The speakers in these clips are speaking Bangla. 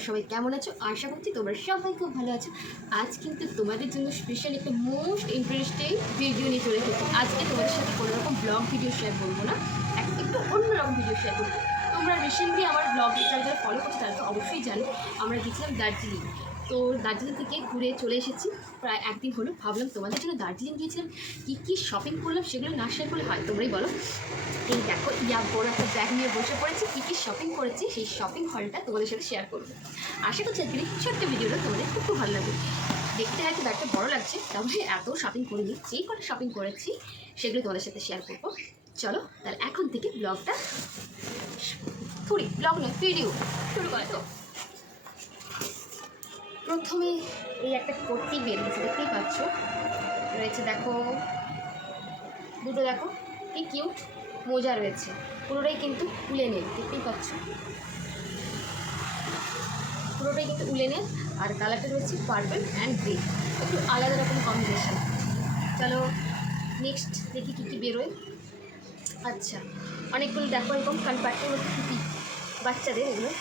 তোমরা সবাই কেমন আছো? আশা করছি তোমরা সবাই খুব ভালো আছো। আজ কিন্তু তোমাদের জন্য স্পেশাল একটা মোস্ট ইন্টারেস্টিং ভিডিও নিয়ে চলে এসেছি। আজকে তোমাদের সাথে কোনো রকম ব্লগ ভিডিও শেয়ার করবো না, একটু অন্যরকম ভিডিও শেয়ার করবো। তোমরা রিসেন্টলি আমার ব্লগ যারা ফলো করছো তারা তো অবশ্যই জানো আমরা গেছিলাম দার্জিলিং। তো দার্জিলিং থেকে ঘুরে চলে এসেছি, প্রায় একদিন হলো। ভাবলাম তোমাদের জন্য দার্জিলিং গিয়েছিলাম, কী শপিং করলাম সেগুলো না শেয়ার করলে হয়, তোমরাই বলো। এই দেখো বড় একটা ব্যাগ নিয়ে বসে পড়েছি, কী শপিং করেছি সেই শপিং হলটা তোমাদের সাথে শেয়ার করবো। আশা করছি আজকের ছোট্ট ভিডিওটা তোমাদের খুব ভালো লাগবে। দেখতে হয়তো ব্যাগটা বড় লাগছে, তাহলে এত শপিং করিনি, যেই কটা শপিং করেছি সেগুলো তোমাদের সাথে শেয়ার করবো। চলো তাহলে এখন থেকে ব্লগটা ব্লগ নয় ভিডিও শুরু করে। তো প্রথমে এই একটা কুর্তি বের হয়েছে, দেখতেই পাচ্ছ রয়েছে, দেখো দুটো, দেখো কি কিউট মোজা রয়েছে, পুরোটাই কিন্তু উলেনের, দেখতেই পাচ্ছ পুরোটাই কিন্তু উলেনের। আর কালারটা রয়েছে পার্পল অ্যান্ড গ্রে, একটু আলাদা রকম কম্বিনেশন। চলো নেক্সট দেখি কী কী বেরোয়। আচ্ছা, অনেকগুলো দেখো এরকম কনপার্টের মধ্যে টুপি বাচ্চাদের, এগুলো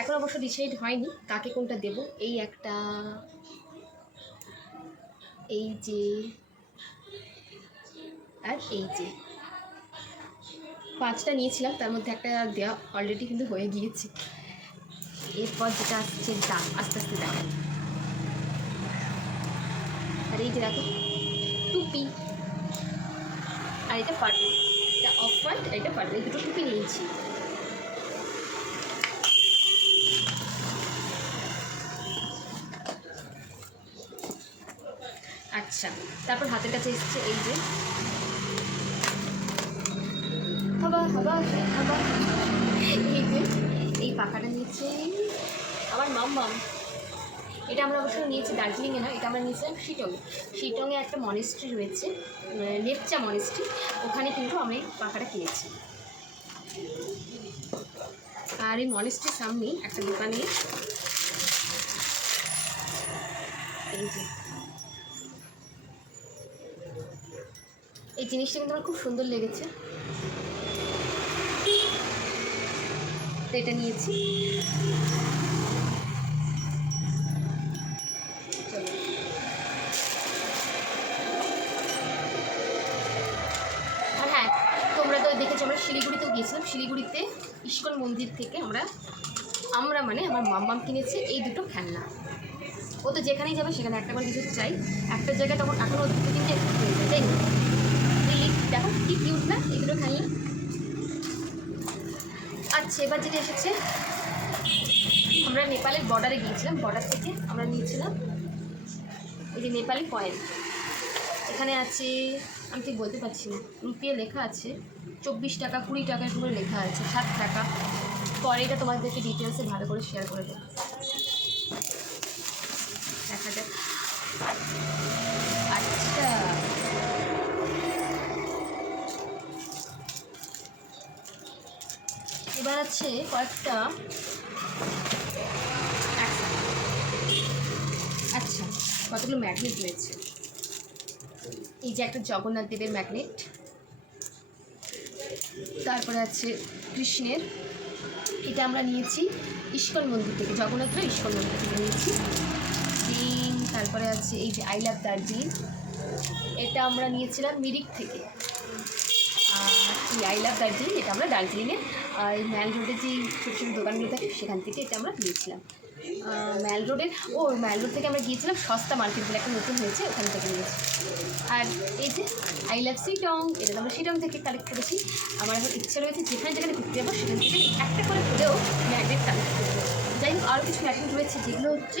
এখন অবশ্য ডিসাইড হয়নি কাকে কোনটা দেব। এই একটা, এই যে, আর এই যে, 5টা নিয়েছিলাম, তার মধ্যে একটা দেওয়া অলরেডি কিন্তু হয়ে গিয়েছে। এরপর যেটা আসছে দাম, আস্তে আস্তে দাম। আর এই যে দেখো টুপি, আর এটা পার্পল, এটা অফ হোয়াইট, আর এটা পার্পল, এই দুটো টুপি নিয়েছি। আচ্ছা, তারপর হাতের কাছে এসছে এই যে এই যে এই পাখাটা নিয়েছে আমার মাম্মাম। এটা আমরা অবশ্য নিয়েছি দার্জিলিংয়ে না, এটা আমরা নিয়েছিলাম শিটংয়ে একটা মনেস্ট্রি রয়েছে, লেপচা মনেস্ট্রি, ওখানে কিন্তু আমরা এই পাখাটা কিনেছি। আর এই মনেস্ট্রির সামনেই একটা দোকানে এই যে এই জিনিসটা কিন্তু আমার খুব সুন্দর লেগেছে, তো এটা নিয়েছি। আর হ্যাঁ, তোমরা তো দেখেছো আমরা শিলিগুড়িতেও গিয়েছিলাম, শিলিগুড়িতে ইস্কন মন্দির থেকে আমরা মানে আমার মাম্মাম কিনেছে এই দুটো খেলনা। ও তো যেখানেই যাবে সেখানে একটা করে কিছু চাই, একটা জায়গায় তখন এখনও দুটো তিনটে হয়ে যায়, তাই না? দেখো কি কিউট না এই দুটো খেলনা। আচ্ছা, এবার যেটা এসেছে, আমরা নেপালের বর্ডারে গিয়েছিলাম, বর্ডার থেকে আমরা নিয়েছিলাম এই যে নেপালি কয়েন। এখানে আছে, আমি ঠিক বলতে পারছি না, রুপিয়ে লেখা আছে 24 টাকা, 20 টাকা করে লেখা আছে, 7 টাকা। পরে এটা তোমাদেরকে ডিটেলসে ভালো করে শেয়ার করে দেবো, দেখা যাক। আচ্ছা, এবার আছে কয়েকটা। আচ্ছা, কতগুলো ম্যাগনেট রয়েছে, এই যে একটা জগন্নাথ দেবের ম্যাগনেট, তারপরে আছে কৃষ্ণের, এটা আমরা নিয়েছি ইস্কন মন্দির থেকে, জগন্নাথরা ইস্কন মন্দির থেকে নিয়েছি। তারপরে আছে এই যে আই লাভ দার্জিলিং, এটা আমরা নিয়েছিলাম মিরিক থেকে। আর এই আই লাভ দার্জিলিং এটা আমরা দার্জিলিংয়ের ম্যাল রোডে যেই ছোটো ছোটো দোকানগুলো থাকে সেখান থেকে এটা আমরা নিয়েছিলাম। ম্যাল রোডের ম্যাল রোড থেকে আমরা গিয়েছিলাম সস্তা মার্কেট বলে একটা নতুন হয়েছে, ওখান থেকে নিয়েছি। আর এই যে আই লাভ শিটং, এটা আমরা শিটং থেকে কালেক্ট করেছি। আমার এখন ইচ্ছা রয়েছে যেখানে যেখানে ঘুরতে যাবো সেখান থেকে একটা করে হলেও ম্যাগনেট কালেক্ট করবো। যাই হোক, আরও কিছু ম্যাগনেট রয়েছে যেগুলো হচ্ছে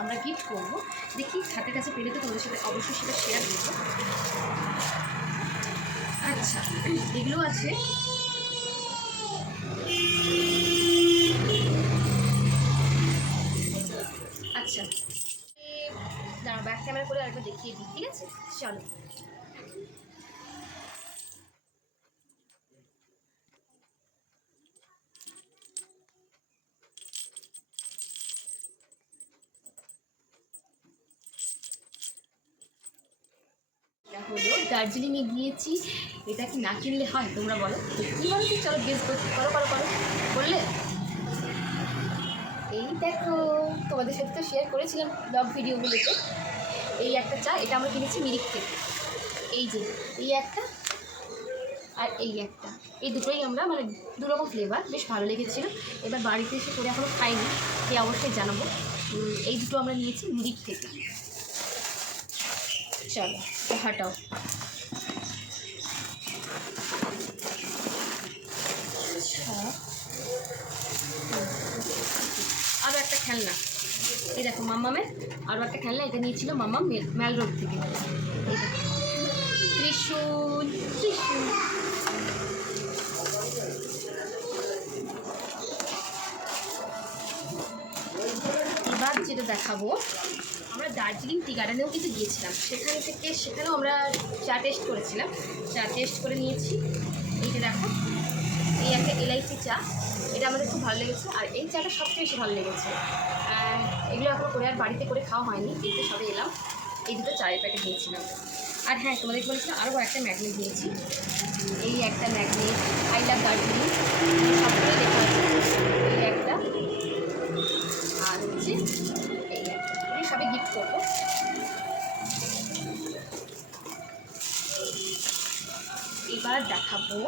আমরা গিফট করবো, দেখি হাতের কাছে পেলে তো তোমাদের সাথে অবশ্যই সেটা শেয়ার করবো। আচ্ছা, এগুলো আছে, আচ্ছা দাঁড়া ব্যাক ক্যামেরা করে আরেকবার দেখিয়ে দিই, ঠিক আছে? চলো, হলো দার্জিলিংয়ে গিয়েছি, এটা কি না কিনলে হয় তোমরা বলো? কী বলো কি? চলো গেস করো করো করো করো, বললে এই দেখো, তোমাদের সাথে তো শেয়ার করেছিলাম ব্লগ ভিডিওগুলোতে। এই একটা চা, এটা আমরা কিনেছি মিরিক থেকে। এই যে এই একটা আর এই একটা, এই দুটোই আমরা মানে দুরকম ফ্লেভার, বেশ ভালো লেগেছিলো। এবার বাড়িতে এসে করে এখনও খাইনি, সে অবশ্যই জানাবো। এই দুটো আমরা নিয়েছি মিরিক থেকে। চলো হাঁটাও। আরও একটা খেলনা, এই দেখো মাম্মামের আরও একটা খেলনা, এটা নিয়েছিল মাম্মাম ম্যাল রোড থেকে। এই দেখো ত্রিশূল, ত্রিশূল। এবার যেটা দেখাবো, আমরা দার্জিলিং টি গার্ডেনেও কিন্তু গিয়েছিলাম, সেখানেও আমরা চা টেস্ট করেছিলাম, চা টেস্ট করে নিয়েছি। এই যে দেখো, এই একটা এলাইচি চা, এটা আমাদের খুব ভালো লেগেছে। আর এই চাটা সবচেয়ে বেশি ভালো লেগেছে। এগুলো এখনও করে আর বাড়িতে করে খাওয়া হয়নি, এইতে সবে এলাম। এই দুটো চায়ের প্যাকেট নিয়েছিলাম। আর হ্যাঁ, তোমাদের বলেছিলাম আরও একটা ম্যাগনেট নিয়েছি। এই একটা ম্যাগনেট, আই লাভ দার্জিলিং, সবগুলোই লেখা আছে। এই একটা, আর হচ্ছে এই একটা, এই সবই গিফট করবো। এবার দেখাবো,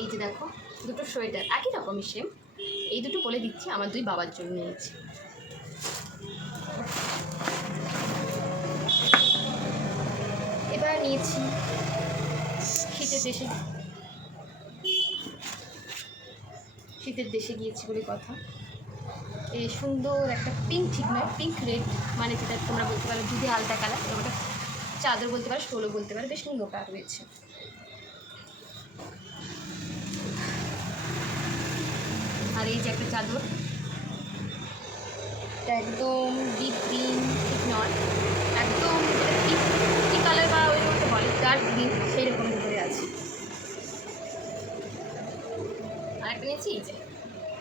এই যে দেখো দুটো সোয়েটার, একই রকমই সেম। এই দুটো বলে দিচ্ছি আমার দুই বাবার জন্য নিয়েছি। এবার নিয়েছি শীতের দেশে গিয়েছি বলে কথা। এই সুন্দর একটা পিঙ্ক, ঠিক নয় পিঙ্ক রেড, মানে যেটা তোমরা বলতে পারো যদি আলতা কালার, ওটা চাদর বলতে পারো, স্টোলও বলতে পারো, বেশ মোটা রয়েছে। আর এই যে একটা চাদর, এটা একদম ডিপ গ্রিন, ঠিক নয় একদম পিঙ্ক কালার বা ওই মতো বলে ডার্ক গ্রিন, সেই রকম ধরে আছে। আর একটা নিয়েছি এই যে,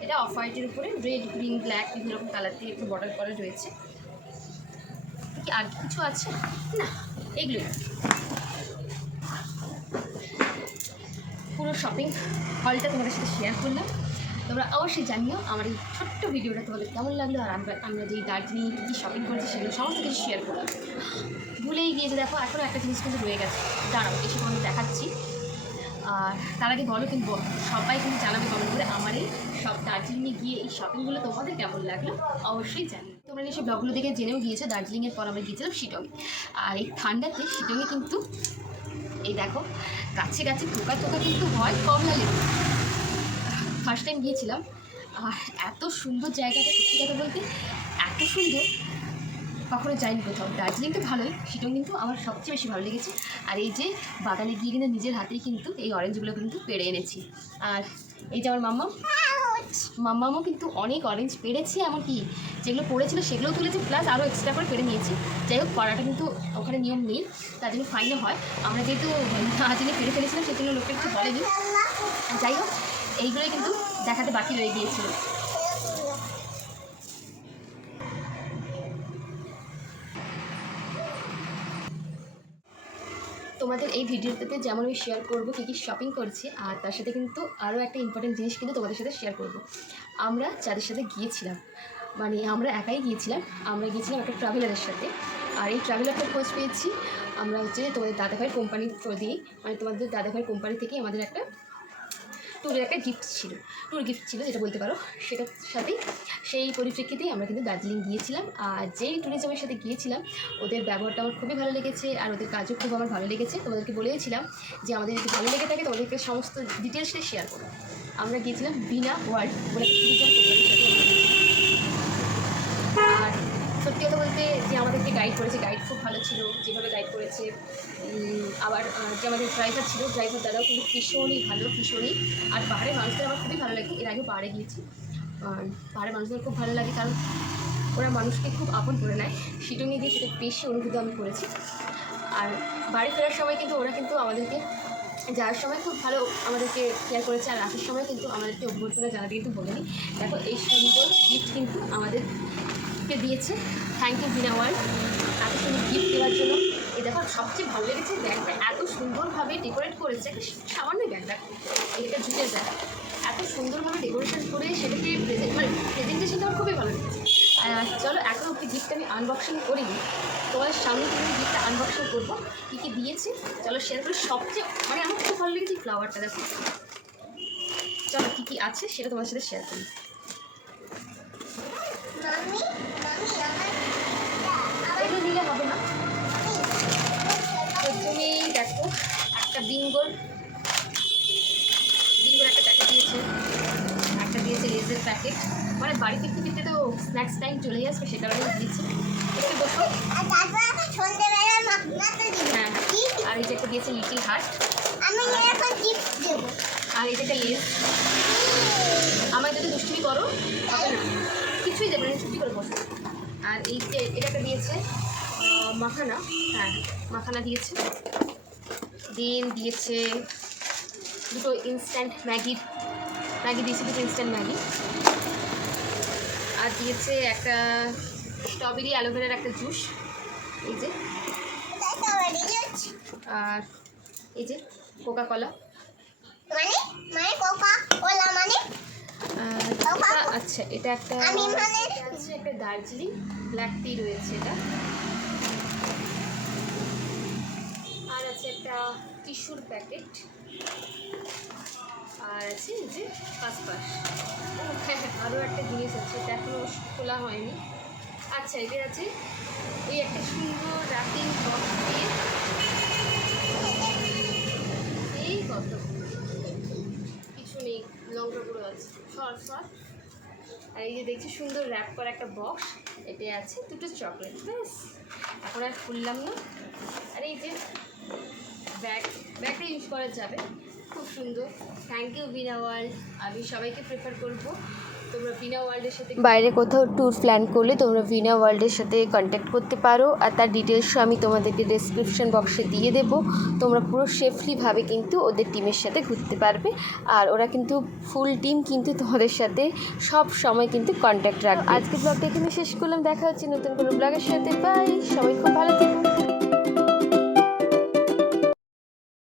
এটা অফ হোয়াইটের উপরে রেড গ্রিন ব্ল্যাক বিভিন্ন রকম কালার দিয়ে একটু বর্ডার করা রয়েছে। কি আর কিছু আছে না, এগুলোই। পুরো শপিং হলটা তোমাদের সাথে শেয়ার করলাম। তোমরা অবশ্যই জানিও আমার এই ছোট্ট ভিডিওটা তোমাদের কেমন লাগলো। আর আমরা যেই দার্জিলিং কী শপিং করেছি সেগুলো সমস্ত কিছু শেয়ার করলাম। ভুলেই গিয়েছে, দেখো এখনও একটা জিনিস কিন্তু রয়ে গেছে, দাঁড়াও এসে আমি দেখাচ্ছি। আর তার আগে বলো কিন্তু, সবাই কিন্তু জানাবে কমেন্ট করে আমার এই সব দার্জিলিংয়ে গিয়ে এই শপিংগুলো তোমাদের কেমন লাগলো, অবশ্যই জানি। তোমরা নিশ্চয়ই ব্লগগুলো দেখে জেনেও গিয়েছো, দার্জিলিংয়ের পর আমরা গিয়েছিলাম শিটংয়ে। আর এই ঠান্ডাতে শিটংয়ে কিন্তু এই দেখো গাছে গাছে পোকা টোকা কিন্তু হয় কমলা লেবু। ফার্স্ট টাইম গিয়েছিলাম, আর এত সুন্দর জায়গাটা, সত্যি কথা বলতে এত সুন্দর কখনো যাইনি কোথাও। দার্জিলিং তো ভালোই, শিটং কিন্তু আমার সবচেয়ে বেশি ভালো লেগেছে। আর এই যে বাগানে গিয়ে কিন্তু নিজের হাতেই কিন্তু এই অরেঞ্জগুলো কিন্তু পেড়ে এনেছি। আর এই যে আমার মাম্মামও কিন্তু অনেক অরেঞ্জ পেড়েছে, এমনকি যেগুলো পড়েছিল সেগুলোও তুলেছে, প্লাস আরও এক্সট্রা করে পেড়ে নিয়েছি। যাই হোক, পড়াটা কিন্তু ওখানে নিয়ম নেই, তার জন্য ফাইনও হয়। আমরা যেহেতু না জেনে পেড়ে ফেলেছিলাম, সেই জন্য লোকটা কিছু বলেনি। যাই হোক, এইগুলোই কিন্তু দেখাতে বাকি রয়ে গিয়েছিল। তোমাদের এই ভিডিওটাতে যেমন আমি শেয়ার করবো কী কী শপিং করছি, আর তার সাথে কিন্তু আরও একটা ইম্পর্টেন্ট জিনিস কিন্তু তোমাদের সাথে শেয়ার করব। আমরা যাদের সাথে গিয়েছিলাম, মানে আমরা একাই গিয়েছিলাম, আমরা গিয়েছিলাম একটা ট্রাভেলারের সাথে। আর এই ট্রাভেলারটার খোঁজ পেয়েছি আমরা হচ্ছে তোমাদের দাদাভাইয়ের কোম্পানির থ্রু দিয়েই, মানে তোমাদের দাদাভাইয়ের কোম্পানি থেকেই আমাদের একটা ট্যুরের একটা ট্যুর গিফট ছিল যেটা বলতে পারো, সেটার সাথেই সেই পরিপ্রেক্ষিতেই আমরা কিন্তু দার্জিলিং গিয়েছিলাম। আর যেই ট্যুরিজমের সাথে গিয়েছিলাম ওদের ব্যবহারটা আমার খুবই ভালো লেগেছে, আর ওদের কাজও খুব আমার ভালো লেগেছে। তোমাদেরকে বলেছিলাম যে আমাদের যদি ভালো লেগে থাকে তোমাদেরকে সমস্ত ডিটেলসে শেয়ার করবো। আমরা গিয়েছিলাম বিনা ওয়ার্ল্ড বলে ট্যুরিজম কোম্পানির সাথে। আর সত্যি কথা বলতে যে আমাদেরকে গাইড করেছে, গাইড খুব ভালো ছিল, যেভাবে গাইড করেছে। আবার যে আমাদের ড্রাইভার ছিল, ড্রাইভার দাদাও কিন্তু ভীষণই ভালো, ভীষণই। আর পাহাড়ের মানুষদের আমার খুবই ভালো লাগে, এর আগেও পাহাড়ে গিয়েছি। পাহাড়ের মানুষদের খুব ভালো লাগে, কারণ ওরা মানুষকে খুব আপন করে নেয়। শিটংয়ে গিয়ে সেটা বেশি অনুভূত আমি করেছি। আর বাড়ি ফেরার সময় কিন্তু ওরা কিন্তু আমাদেরকে যাওয়ার সময় খুব ভালো আমাদেরকে কেয়ার করেছে, আর আসার সময় কিন্তু আমাদেরকে অভ্যর্থনা জানাতে কিন্তু বলেনি। দেখো এই সুন্দর গিফট কিন্তু আমাদেরকে দিয়েছে। থ্যাংক ইউ বিনা ওয়ার্ল্ড এত সুন্দর গিফট দেওয়ার জন্য। এই দেখো সবচেয়ে ভালো লেগেছে ব্যাগটা এত সুন্দরভাবে ডেকোরেট করেছে, একটা সামান্য ব্যাগ, দেখো এটা জুটের ব্যাগ, এত সুন্দরভাবে ডেকোরেশন করে সেটাকে প্রেজেন্টেশনটা আমার খুবই ভালো লেগেছে। চলো এখন অব্দি গিফট আমি আনবক্সিং করিনি, তোমার সামনে তুমি গিফটটা আনবক্সিং করবো কী কী দিয়েছে। চলো শেয়ার করি। সবচেয়ে আমার খুব ভালো লেগেছে ফ্লাওয়ারটা, দেখো। চলো কী কী আছে সেটা তোমার সাথে শেয়ার করি। এগুলো নিলে হবে না। প্রথমেই দেখো একটা বিঙ্গোর একটা প্যাকেট দিয়েছে, একটা দিয়েছে লেজের প্যাকেট। বাড়ি ফিরতে ফিরতে তো স্ন্যাক্স টাইম চলেই আসবে, সে কারণেই দিয়েছে। একটু বসো। হ্যাঁ, আর এই যে একটা দিয়েছে লিটিল হার্ট। আর এই যে একটা লেজ। আমার যদি দুষ্টুমি করো হবে না, কিছুই দেবে না, ছুটি করে বসো। আর এই যে এটা একটা দিয়েছে মাখানা। হ্যাঁ, মাখানা দিয়েছে। দেন দিয়েছে দুটো ইনস্ট্যান্ট ম্যাগি দিয়েছে, দুটো ইনস্ট্যান্ট ম্যাগি। আর দিয়েছে একটা স্ট্রবেরি অ্যালোভেরার একটা জুস, এই যে। আর এই যে কোকা কলা। আচ্ছা, এটা একটা আছে একটা দার্জিলিং ব্ল্যাক টি রয়েছে এটা। আর আছে একটা টিস্যুর প্যাকেট। আর আছে এই যে পাসপাস। হ্যাঁ, আরও একটা জিনিস আছে, এটা এখনও খোলা হয়নি। আচ্ছা, এদের আছে এই একটা সুন্দর রাপিং বক্স দিয়ে, এই কত কিছু নেই, লঙ্কা গুঁড়ো আছে, সর। আর এই যে দেখছি সুন্দর র্যাপ করা একটা বক্স, এতে আছে দুটো চকলেট। ব্যাস, এখন আর খুললাম না। আর এই যে ব্যাগটা ইউজ করা যাবে, খুব সুন্দর। Thank you Veena World. আমি সবাইকে প্রেফার করবো তোমরা বিনা ওয়ার্ল্ডের সাথে বাইরে কোথাও ট্যুর প্ল্যান করলে তোমরা বিনা ওয়ার্ল্ডের সাথে কন্ট্যাক্ট করতে পারো। আর তার ডিটেলসও আমি তোমাদেরকে ডেসক্রিপশন বক্সে দিয়ে দেবো। তোমরা পুরো সেফলিভাবে কিন্তু ওদের টিমের সাথে ঘুরতে পারবে। আর ওরা কিন্তু ফুল টিম কিন্তু তোমাদের সাথে সব সময় কিন্তু কন্ট্যাক্ট রাখবে। আজকে ব্লগটা এখানে শেষ করলাম, দেখা হচ্ছে নতুন কোনো ব্লগের সাথে। বাই, সবাই খুব ভালো থেকো।